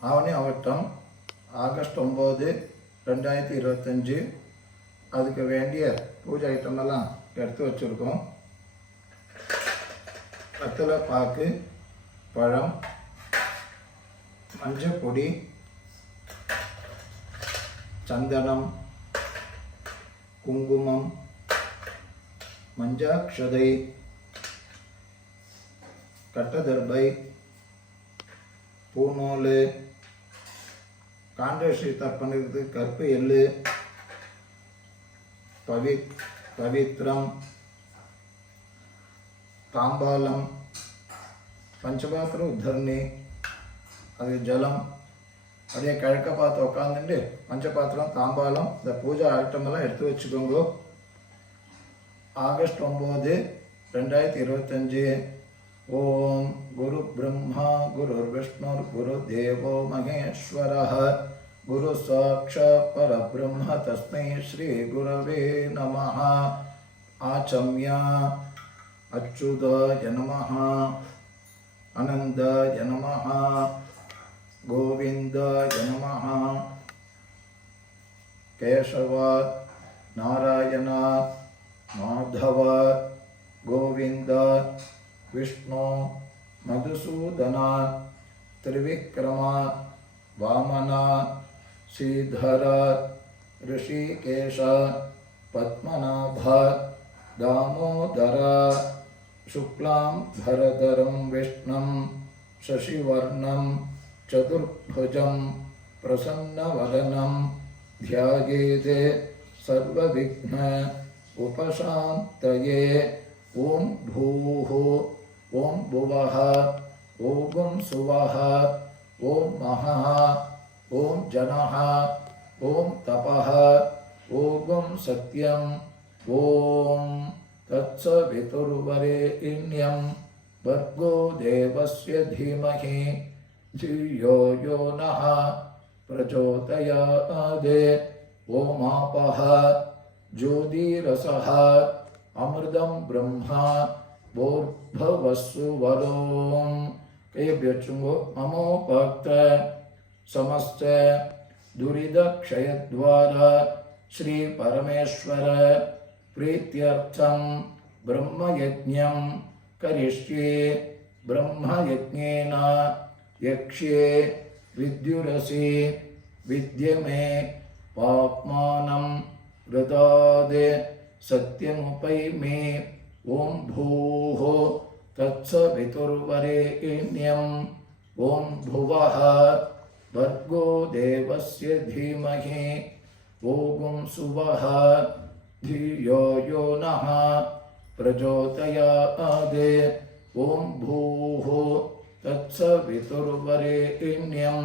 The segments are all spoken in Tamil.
ஆவணி அவட்டம் ஆகஸ்ட் 9, 2025. அதுக்கு வேண்டிய பூஜை ஐட்டமெல்லாம் எடுத்து வச்சுருக்கோம். வெத்தலை பாக்கு, பழம், மஞ்சள் பொடி, சந்தனம், குங்குமம், மஞ்சாக்ஷதை, கட்டதர்பை, பூநூல், காண்டேஸ்வரி தர்ப்பணத்துக்கு கற்பு எள்ளு, பவித்ரம், தாம்பாலம், பஞ்சபாத்திர உத்தரணி, அது ஜலம். அப்படியே கிழக்க பார்த்து உட்காந்துட்டு பஞ்சபாத்திரம், தாம்பாலம், இந்த பூஜை ஐட்டமெல்லாம் எடுத்து வச்சுக்கோங்க. ஆகஸ்ட் 9, 2025. ஓம் குரு பிரம்மா குரு விஷ்ணு குரு தேவோ மகேஸ்வரः குரு சாட்சாத் பரபிரம்ம தஸ்மை ஸ்ரீ குரவே நமः. ஆச்சம்யா அச்சுதாய நமः, அனந்தாய நமः, கோவிந்தாய நமः. கேசவ, நாராயண, மாதவ, கோவிந்த, விஷ்ணு, மதுசூதன, திரிவிக்ரம, வாமன, ஸ்ரீதர, ரிஷிகேஷ, பத்மநாப, தாமோதர, சுக்லாம் பரதரம் விஷ்ணும் சசிவர்ணம் சதுர்புஜம் பிரசன்னவதனம் த்யாயேதே சர்வவிக்ன உபசாந்தயே. ஓம் பூः ஓம் புவः ஓம் சுவः ஓம் மஹः ஓம் ஜனः ஓம் தபः ஓம் சத்யம். ஓம் தத்சவிதுர்வரேண்யம் भर्गो देवस्य धीमहि धियो यो नः प्रचोदयात्. ओमापः ज्योतिरसः अमृतं ब्रह्मा भूर्भुवस्सु वरों. கையெழுச்சுங்கோ. மமோபக்த समस्त दुरिदक्षयद्वार श्री परमेश्वर प्रीत्यर्थं ब्रह्मयज्ञं करिष्ये. ब्रह्मयज्ञेन यक्ष्ये विद्युरसि विद्यमे पाप्मानं वृदाद् सत्यमुपैमि. ओं भूः तत्सवितुर्वरेण्यं ओं भुवः भर्गो देवस्य धीमहि ओं सुवः धियो यो नः प्रचोदयात्. ओं भूः तत्सवितुर्वरेण्यं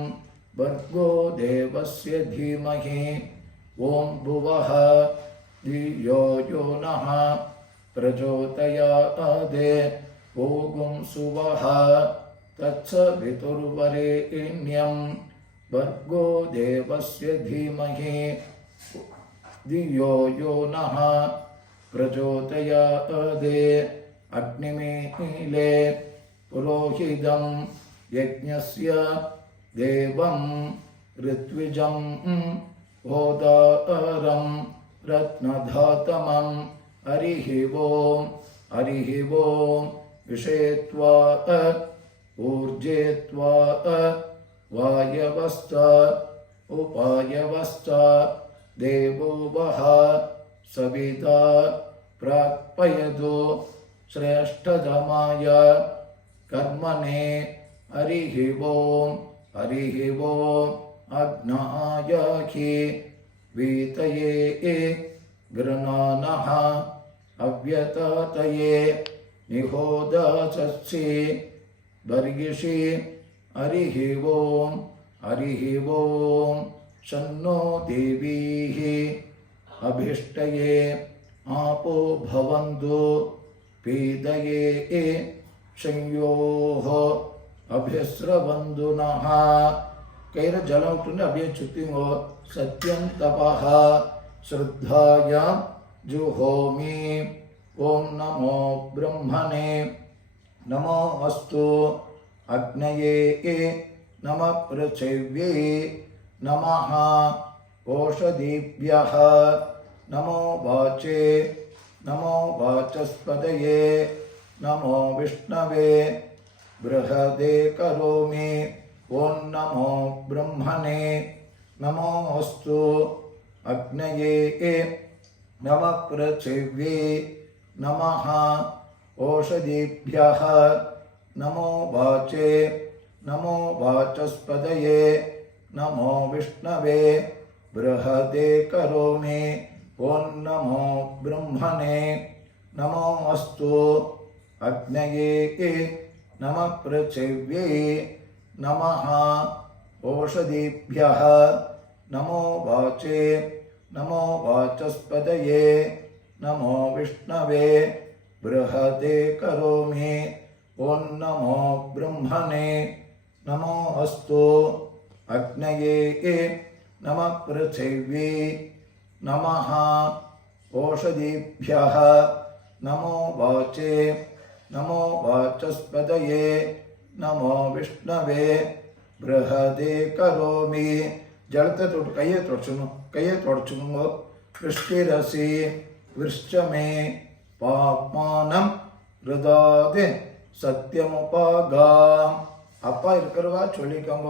भर्गो देवस्य धीमहि ओं भुवः धियो यो नः प्रचोदयात्. ओं सुवः तत्सवितुर्वरेण्यं भर्गो देवस्य धीमहि धियो यो नः प्रचोदयात्. अग्निमीले पुरोहितं यज्ञस्य देवं ऋत्विजं होतारं रत्नधातमं. हरिः ओं हरिः ओं. विषेत्वा ऊर्जेत्वा वायवश्च उपायवश्च देवो वः सविता प्राप्ययतु श्रेष्ठतमाय कर्मणे. हरिः ओं हरिः ओं. अग्नायाहि वीतये गृणानः अव्यतातये निहोदाचक्षि बर्गिषि. हरिः ओं हरिः ओं. शन्नो देवीः अभिष्टये आपो भवन्तु पीतये संयोः अभिस्रवन्तु नः. கையில் ஜலம் விட்டுன்னு அப்படியே சுத்திங்கோ. சத்யம் தபः ஸ்ரத்தாயாம் ஜுஹோமி. ஓம் நமோ பிரம்மணே நமோ அஸ்து. அக்னயே நம ப்ருச்சிவ்யே நமஹ ஓஷதீப்யஹ நமோ வாச்சே நமோ வாசஸ்பதயே நமோ விஷ்ணவே ப்ருஹதே கரோமி ஓம் நமோ பிரம்மணே நமோஸ்து அக்னயே நம ப்ருச்சிவ்யே நமஹ ஓஷதீப்யஹ நமோ வாச்சே நமோ வாசஸ்பதயே நமோ விஷ்ணவே ப்ருஹதே கரோமி ஓம் நமோ பிரம்மணே நமோஸ்து அக்னயே நம ப்ருச்சிவ்யே நமஹ ஓஷதீப்யஹ நமோ வாச்சே நமோ வாசஸ்பதயே நமோ விஷ்ணவே ப்ருஹதே கரோமி ஓம் நமோ பிரம்மணே நமோஸ்து அக்னயே நம ப்ருச்சிவ்யே நமஹ ஓஷதீப்யஹ நமோ வாச்சே நமோ வாசஸ்பதயே நமோ விஷ்ணவே ப்ருஹதே கரோமி. ஜலத்தை தொட்டு கையை தொடச்சுங்க. கிருஷ்டிரசி விருஷ்சமே பாப்மானம் ரிதாதே சத்தியமுபாகா. அப்பா இருக்கிறவா சொல்லிக்கோங்க.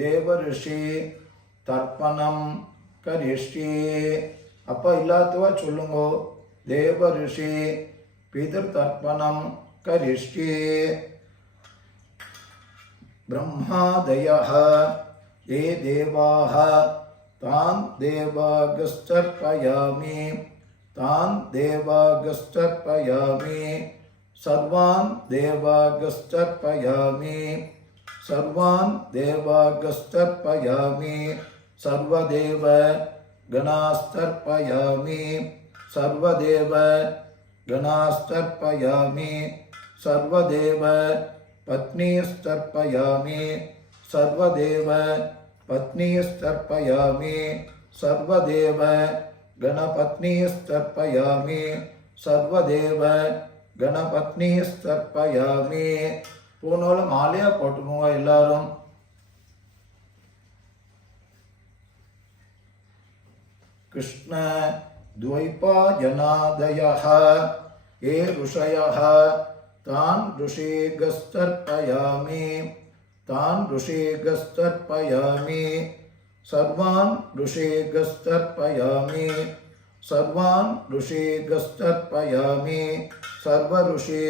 தேவ ரிஷி தர்ப்பணம் கரிஷ்யே. அப்பா இல்லாதவா சொல்லுங்க. தேவ ரிஷி பிதர் தர்ப்பணம் கரிஷ்யே. பிரம்மாதயः ये देवाः तान् देवागस्तर्पयामि तान् देवागस्तर्पयामि सर्वान् देवागस्तर्पयामि सर्वान् देवागस्तर्पयामि सर्वदेव गणास्तर्पयामि सर्वदेव गणास्तर्पयामि सर्वदेव पत्नीस्तर्पयामि सर्वदेव पत्नीस्तर्पयामि सर्वदेव गणपत्नीस्तर्पयामि सर्वदेव गणपत्नीस्तर्पयामि. பூனோல மாலையா போட்டுக்கோங்க எல்லாரும். கிருஷ்ண द्वैपायनादयः ये ऋषयः तान् ऋषिगस्तर्पयामि तान् ऋषिगस्तर्पयामि सर्वान् ऋषिगस्तर्पयामि सर्वान् ऋषिगस्तर्पयामि सर्वऋषि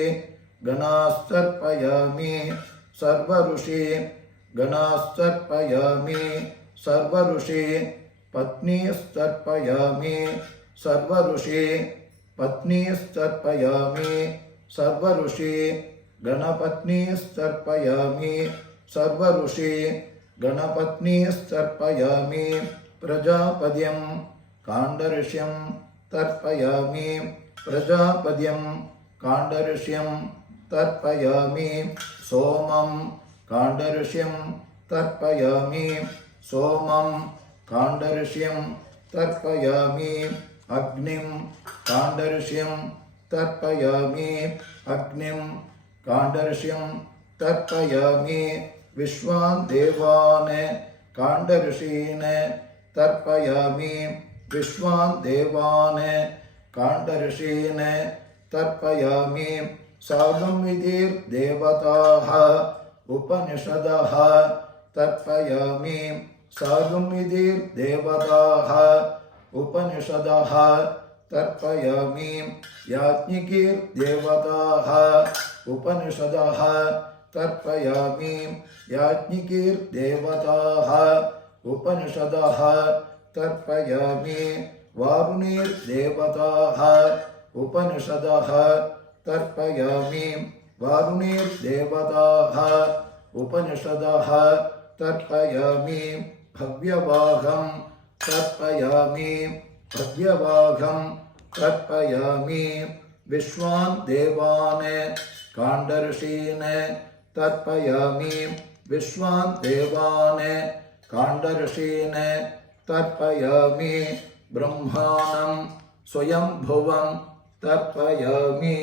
गणास्तर्पयामि सर्वऋषि गणास्तर्पयामि सर्वऋषि पत्नीस्तर्पयामि सर्वऋषि पत्नीस्तर्पयामि सर्वऋषि गणपत्नीस्तर्पयामि सर्वऋषि गणपत्नीस्तर्पयामि प्रजापतिं काण्डऋष्यं तर्पयामि प्रजापतिं काण्डऋष्यं तर्पयामि सोमं काण्डऋष्यं तर्पयामि सोमं काण्डऋष्यं तर्पयामि अग्निं काण्डऋष्यं तर्पयामि अग्निं काण्डऋष्यं तर्पयामि विश्वान् देवान् काण्डऋषीन् तर्पयामि विश्वान् देवान् काण्डऋषीन् तर्पयामि सागम्विधिर्देवताः उपनिषदः तर्पयामि सागम्विधिर्देवताः उपनिषदः तर्पयामि याज्ञिकीर्देवताः उपनिषदः तर्पयामि याज्ञिकीर्देवताः उपनिषदः तर्पयामि वारुणीर्देवताः उपनिषदः तर्पयामि वारुणीर्देवताः उपनिषदः तर्पयामि भव्यवाहं तर्पयामि भव्यवाहं तर्पयामि विश्वान् देवान् काण्डऋषीन् तर्पयामि विश्वान् देवान् काण्डऋषीन् तर्पयामि ब्रह्माणं स्वयंभुवं तर्पयामि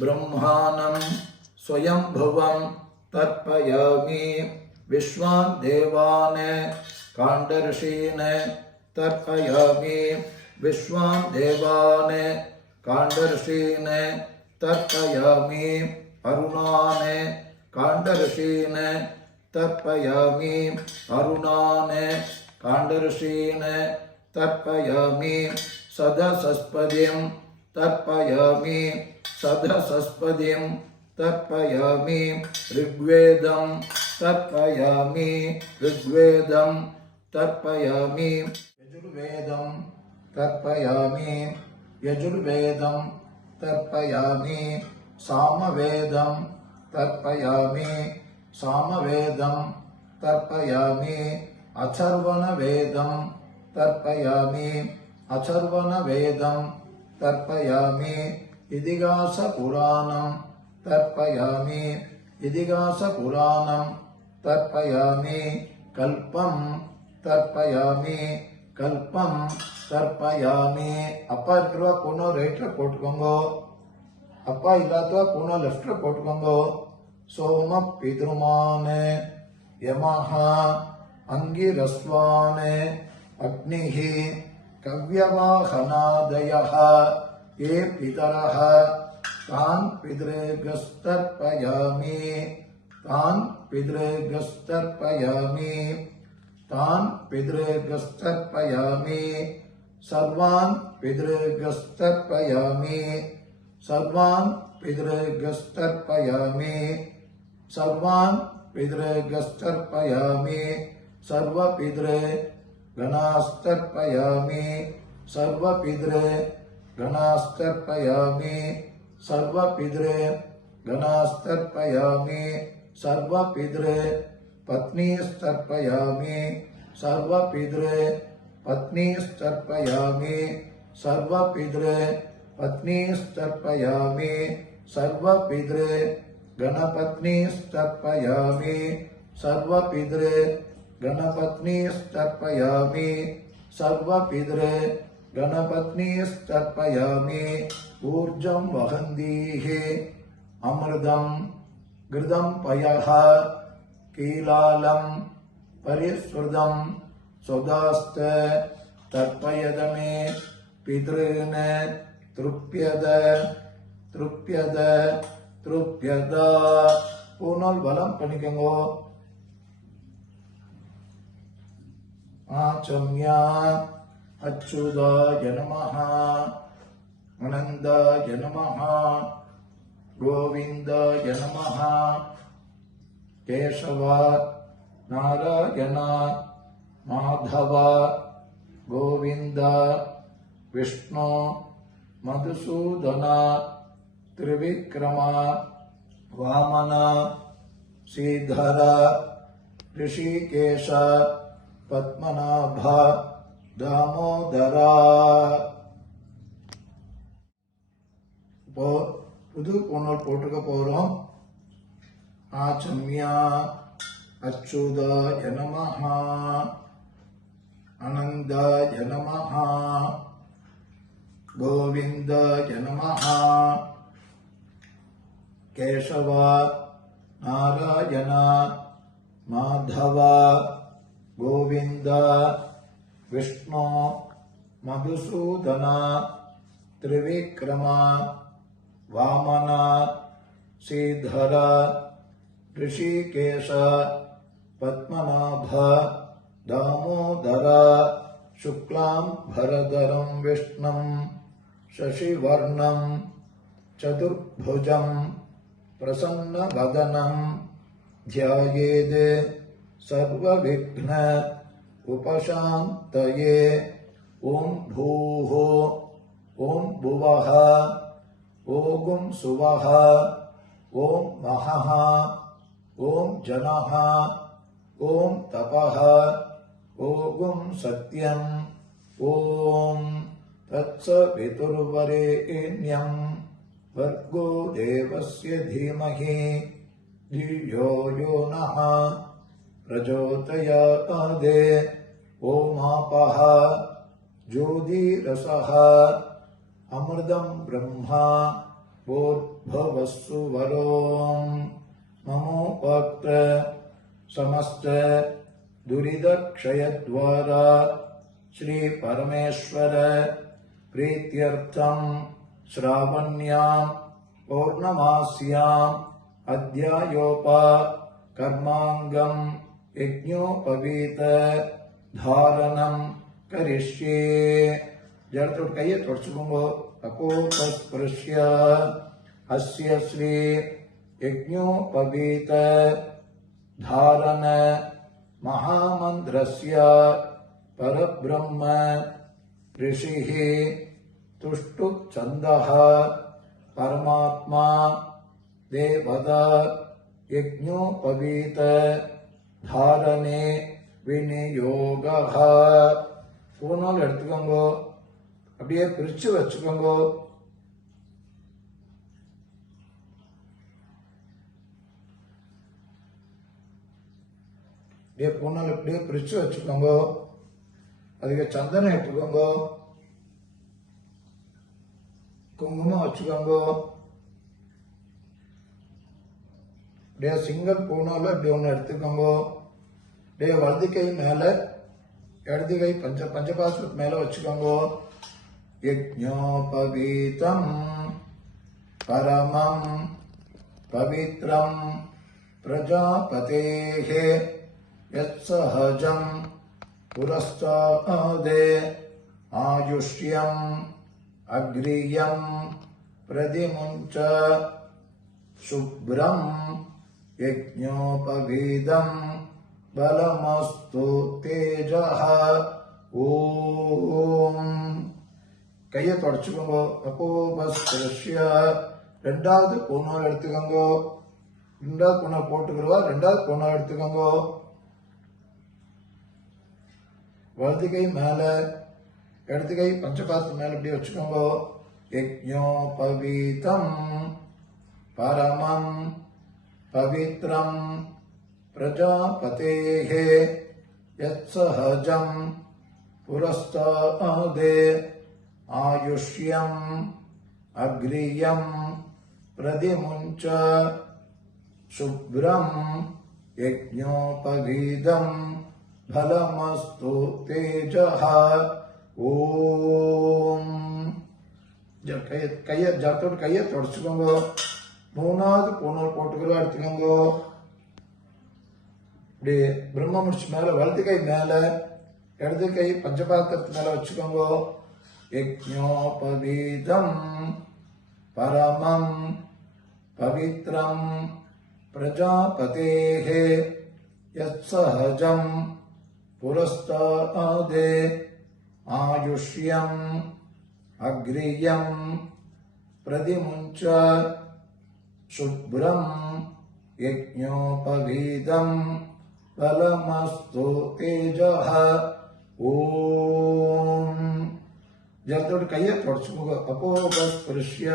ब्रह्माणं स्वयंभुवं तर्पयामि विश्वान् देवान् काण्डऋषीन् तर्पयामि विश्वान् देवान् काण्डऋषीन् तर्पयामि अरुणान् काण्डऋषीन् तर्पयामि अरुणान् काण्डऋषीन् तर्पयामि सदसस्पतिं तर्पयामि सदसस्पतिं तर्पयामि ऋग्वेदं तर्पयामि ऋग्वेदं तर्पयामि यजुर्वेदं तर्पयामि यजुर्वेदं तर्पयामि सामवेदं तर्पयामि सामवेदं तर्पयामि अथर्वणवेदं तर्पयामि अथर्वणवेदं तर्पयामि इतिहासपुराणं तर्पयामि इतिहासपुराणं तर्पयामि कल्पं तर्पयामि कल्पं तर्पयामि அப்பா இருக்கிறவா பூர்ணம் ரைட்டில் போட்டுக்கோங்க அப்பா இல்லாதவா பூர்ணம் லெஃப்டில் போட்டுக்கோங்க சோம பித்ருமான் யமஹ அங்கிரஸ்வான் அக்னிः கவ்யவாஹனாதயः ये पितरः तान् पितृगस्तर्पयामि तान् पितृगस्तर्पयामि तान् पितृगस्तर्पयामि सर्वान् पितृगस्तर्पयामि सर्वान् पितृगस्तर्पयामि सर्वान् पितृगस्तर्पयामि सर्वपितृगणास्तर्पयामि सर्वपितृगणास्तर्पयामि सर्वपितृगणास्तर्पयामि सर्वपितृपत्नीस्तर्पयामि सर्वपितृपत्नीस्तर्पयामि सर्वपितृपत्नीस्तर्पयामि सर्वपितृगणपत्नीस्तर्पयामि सर्वपितृगणपत्नीस्तर्पयामि सर्वपितृगणपत्नीस्तर्पयामि ऊर्जं वहन्तीः अमृतं घृतं पयः कीलालं परिस्फुटं स्वदास्त तर्पयद मे पितॄन् तृप्यद तृप्यद तृप्यद பூர்ணால் பலம் பண்ணிக்கோங்க ஆச்சம்யா அச்சுதாய நமஹ அனந்தாய நமஹ கோவிந்தாய நமஹ கேசவ நாராயண மாதவ கோவிந்த விஷ்ணு மதுசூதன திரிவிக்ரம வாமன ஸ்ரீதர ரிஷிகேஷ பத்மநாப தாமோதரா. இப்போ புது பொண்ணல் போட்டுக்க போறோம். ஆச்சம்யா அச்சுதாய நமஹ அனந்தாய நமஹ கோவிந்தாய நமஹ கேசவ நாராயண மாதவ கோவிந்த விஷ்ணு மதுசூதன திரிவிக்ரம வாமன ஸ்ரீதர ரிஷிகேஷ பத்மநாப தாமோதர சுக்லாம் பரதரம் விஷ்ணும் சசிவர்ணம் சதுர்புஜம் பிரசன்னவதனம் த்யாயேத் சர்வவிக்ன உபசாந்தயே. ஓம் பூः ஓம் புவः ஓம் சுவः ஓம் மஹः ஓம் ஜனः ஓம் தபः ஓம் சத்யம் ஓம் தத்சவிதுர்வரேண்யம் भर्गो देवस्य धीमहि धियो यो नः प्रचोदयात्. ओमापः ज्योतिरसः अमृतं ब्रह्मा भूर्भुवस्सु वरों ममोपक्त्र समस्त दुरितक्षयद्वारा श्री परमेश्वर प्रीत्यर्थम श्रावण्यां पौर्णमास्याम् अध्यायोपा कर्मांगम यज्ञोपवीत धारणम करिष्ये जड़तोड़ कई तोड़चुकोंगो अपोपस्पृश्य अस्य श्री यज्ञोपवीत धारण महामंत्रस्य परब्रह्म ऋषिः तुष्टुप्छन्दः परमात्मा देवता यज्ञोपवीत धारणे विनियोगः पूर्णाल எடுத்துக்கோங்க அப்படியே பிரிச்சு வச்சுக்கோங்க அப்படியே பூர்ணால் அப்படியே பிரிச்சு வச்சுக்கோங்க அதுக்கு சந்தனம் எடுத்துக்கோங்க குங்குமம் வச்சுக்கோங்க அப்படியே சிங்கிள் பூர்ணால இப்படி ஒன்று எடுத்துக்கோங்க அப்படியே வலது கை மேல இடது கை பஞ்சபாத்திரத்து மேல வச்சுக்கோங்க யஜ்ஞோபவீதம் பரமம் பவித்ரம் பிரஜாபதேஹ யத்சஹஜம் புரஸ்தாதே ஆயுஷ்யம் அக்ரியம் பிரதிமுஞ்ச சுப்ரம் யஜ்ஞோபவீதம் பலமஸ்து தேஜஹ ஓம் கையை தொடச்சுக்கோங்க அபோபஸ்பிருஷ்ய ரெண்டாவது பூர்ணால் எடுத்துக்கோங்க ரெண்டாவது பூர்ணால் போட்டுக்கிறவா ரெண்டாவது பூர்ணால் எடுத்துக்கோங்க வலது கை மேல இடது கை பஞ்சபாத்திரம் மேல இப்படி வச்சுக்கோங்க யஜ்ஞோபவீதம் பரமம் பவித்ரம் பிரஜாபதேஹ யத்சஹஜம் புரஸ்தாதே ஆயுஷ்யம் அக்ரியம் பிரதிமுஞ்ச சுப்ரம் யஜ்ஞோபவீதம் பலமஸ்து தேஜஹ ஓம் கையை ஜாத்தோடு கையை தொடச்சுக்கோங்க மூணாவது பூர்ணால் போட்டுக்கிறோம் எடுத்துக்கோங்க இப்படி பிரம்ம முடிச்சு மேல வலது கை மேல இடது கை பஞ்சபாத்திரத்து மேல வச்சுக்கோங்க யஜ்ஞோபவீதம் பரமம் பவித்ரம் பிரஜாபதேஹ யத்சஹஜம் புரஸ்தாதே ஆயுஷ்யம் அக்ரியம் பிரதிமுஞ்ச சுப்ரம் யஜ்ஞோபவீதம் பலமஸ்து தேஜஹ ஓம் ஜலத்தோடு கையை தொடச்சுக்கோங்க அபோபஸ்பிருஷ்ய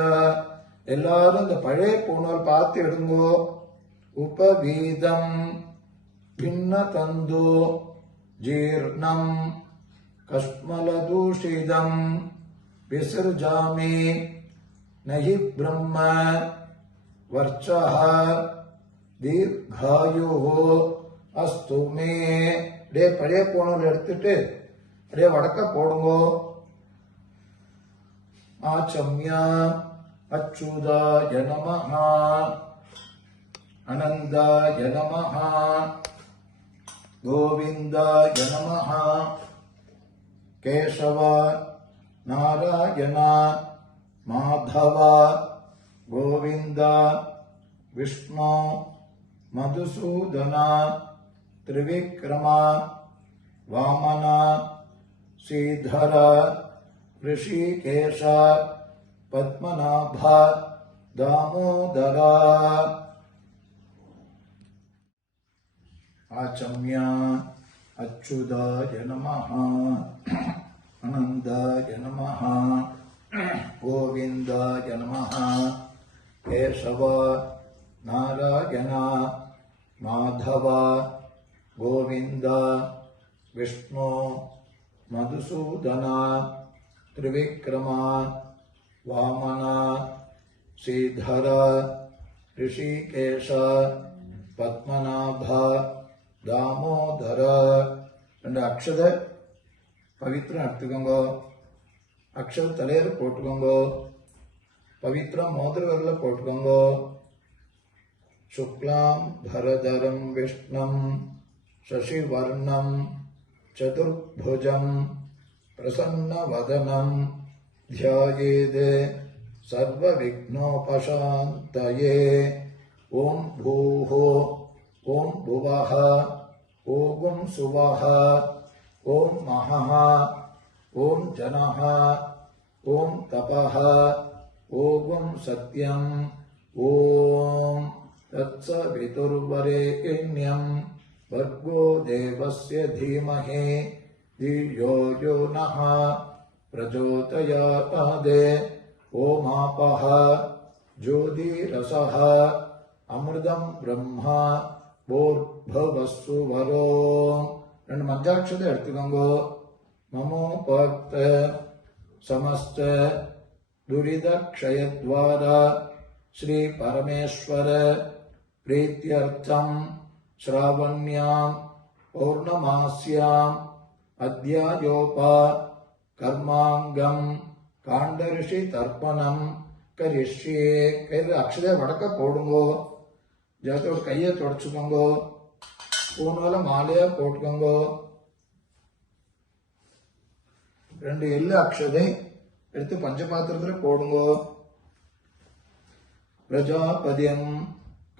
எல்லாரும் இந்த பழைய பூணால் பார்த்து எடுங்கோ உபவீதம் பின்ன தந்து ஜீர்ணம் கஷ்மலதூஷிதம் விசர்ஜாமி நஹி பிரம்ம வர்ச்சஹ தீர்காயுः அஸ்து மே அப்படியே பழைய பூணால் எடுத்துட்டு அப்படியே வடக்க போடுங்கோ ஆச்சம்ய அச்சுதாய நமஹ அனந்தாய நமஹ கோவிந்தாய நமஹ கேசவ நாராயண மாதவ கோவிந்த விஷ்ணு மதுசூதன त्रिविक्रम वामन श्रीधर ऋषिकेश पद्मनाभ दामोदर आचम्य अच्युताय नमः आनन्दाय नमः गोविन्दाय नमः केशव नारायण माधव गोविंद विष्णु मधुसूदन त्रिविक्रम वामन श्रीधर ऋषिकेश पद्मनाभ தாமோதர. 2 அக்ஷத பவித்திரம் எடுத்துக்கோங்க. அக்ஷத தலையில போட்டுக்கோங்க. பவித்திரம் மோதிர விரல்ல போட்டுக்கோங்க. சுக்லாம் பரதரம் விஷ்ணம் சசிவர்ணம் சதுர்புஜம் பிரசன்னவதனம் த்யாயேத் சர்வவிக்னோபசாந்தயே. ஓம் பூஹோ ஓம் புவஹ ஓம் சுவஹ ஓம் மஹஹ ஓம் ஜனஹ ஓம் தபஹ ஓம் சத்யம் ஓம் தத்சவிதுர்வரேண்யம் भर्गो देवस्य धीमहि धियो यो नः प्रचोदयात्. ओमापः ज्योतिरसः अमृतं ब्रह्मा भूर्भुवस्सु वरो. 2 மஞ்சாட்சதை எடுத்துக்கோங்க. நமோ பக்த समस्त दुरितक्षयद्वारा श्री परमेश्वर प्रीत्यर्थं श्रावण्यां पौर्णमास्याम् अद्यायोपा कर्मांगं कांडऋषि तर्पणं करिष्ये. கையில அக்ஷதை வடக்க போடுங்கோ. ஜாத்தோட கையை தொடச்சுக்கோங்கோ. பூனால மாலையா போட்டுக்கோங்கோ. 2 எள்ளு அக்ஷதை எடுத்து பஞ்சபாத்திரத்துல போடுங்கோ. பிரஜாபதியம்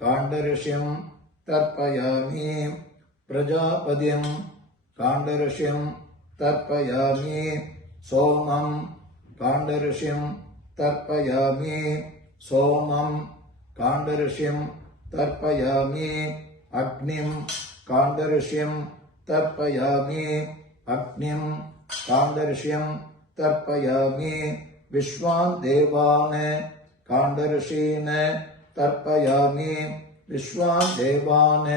காண்டரிஷ்யம் தர்ப்பயாமி. பிரஜாபதியம் காண்டரிஷ்யம் தர்ப்பயாமி. சோமம் காண்டரிஷ்யம் தர்ப்பயாமி. சோமம் காண்டரிஷ்யம் தர்ப்பயாமி. அக்னிம் காண்டரிஷ்யம் தர்ப்பயாமி. அக்னிம் காண்டரிஷ்யம் तर्पयामि. विश्वान् देवान् काण्डऋषीन् तर्पयामि. विश्वान् देवान्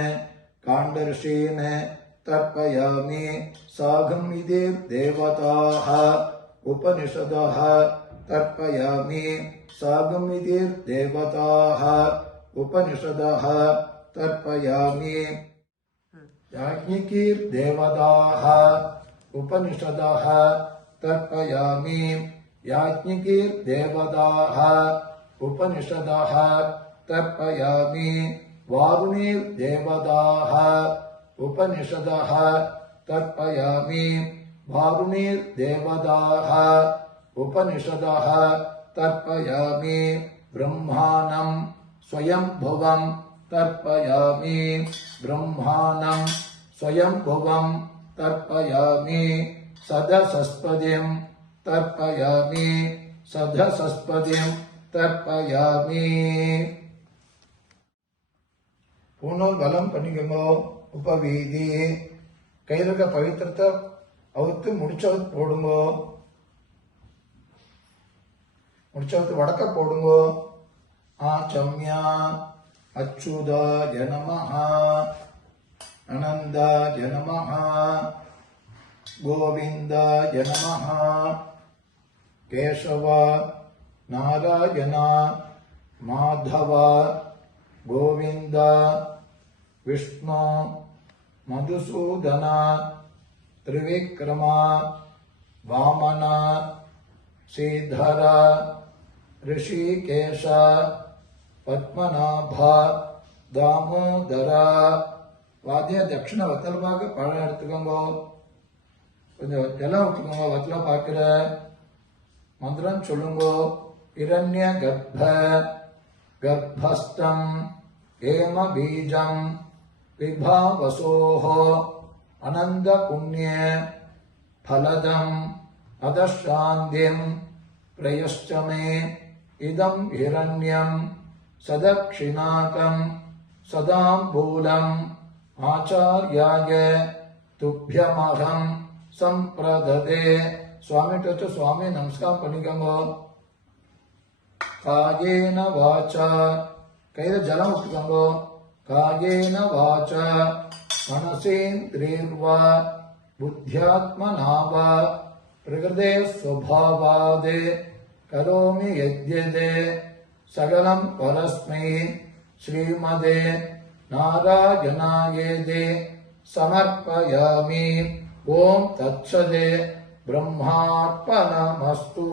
काण्डऋषीन् तर्पयामि. सागमिति देवताः उपनिषदः तर्पयामि. सागमिति देवताः उपनिषदः तर्पयामि. याज्ञिकीर्देवताः उपनिषदः तर्पयामि. याज्ञिकीर्देवताः उपनिषदः तर्पयामि. वारुणीर्देवताः उपनिषदः तर्पयामि. वारुणीर्देवताः उपनिषदः तर्पयामि. ब्रह्माणं स्वयंभुवं तर्पयामि. ब्रह्माणं स्वयंभुवं तर्पयामि. सदसस्पतिं तर्पयामि. सदसस्पतिं तर्पयामि. பூனோல் பலம் பண்ணிக்கோங்க. உபவீதி கையில் இருக்க பவித்திரத்தை அவுத்து முடிச்சவுத்து போடுங்க. முடிச்சவுத்து வடக்க போடுங்க. ஆச்சம்யா அச்சுதாய நமஹ அனந்தாய நமஹ கோவிந்தாய நமஹ கேசவ நாராயண மாதவ கோவிந்த விஷ்ணு மதுசூதன திரிவிக்ரம வாமன ஸ்ரீதர ரிஷிகேஷ பத்மநாப தாமோதர. வாத்திய தட்சிண வத்தலமாக பழம் எடுத்துக்கோங்க. கொஞ்சம் ஜலம் விட்டுக்கோங்க. வத்தல பார்க்கிற மந்திரம் சொல்லுங்க. இரண்ய கர்ப்ப கர்ப்பஸ்தம் ஏம பீஜம் விபாவசோஹ அனந்த புண்ணிய பலதம் அதசாந்திம் பிரயஷ்டமே இதம் ஹிரண்யம் சதக்ஷிணாகம் சதாம்பூலம் ஆச்சார்யாய துப்யமகம் சம்பிரததே. சுவாமிகிட்ட சுவாமி நமஸ்காரம் பண்ணிக்கோங்க. காயேன வாச்சா கையில ஜலம் விட்டுக்கோங்க. காயேன வாச்சா மனசேந்திரியர்வா புத்தியாத்மனாவா பிரகிருதே ஸ்வபாவாதே கரோமி யத்யதே சகலம் பரஸ்மை ஸ்ரீமதே நாராயணாயேதே समर्पयामि। ओम तत्सदे ब्रह्मार्पणमस्तु।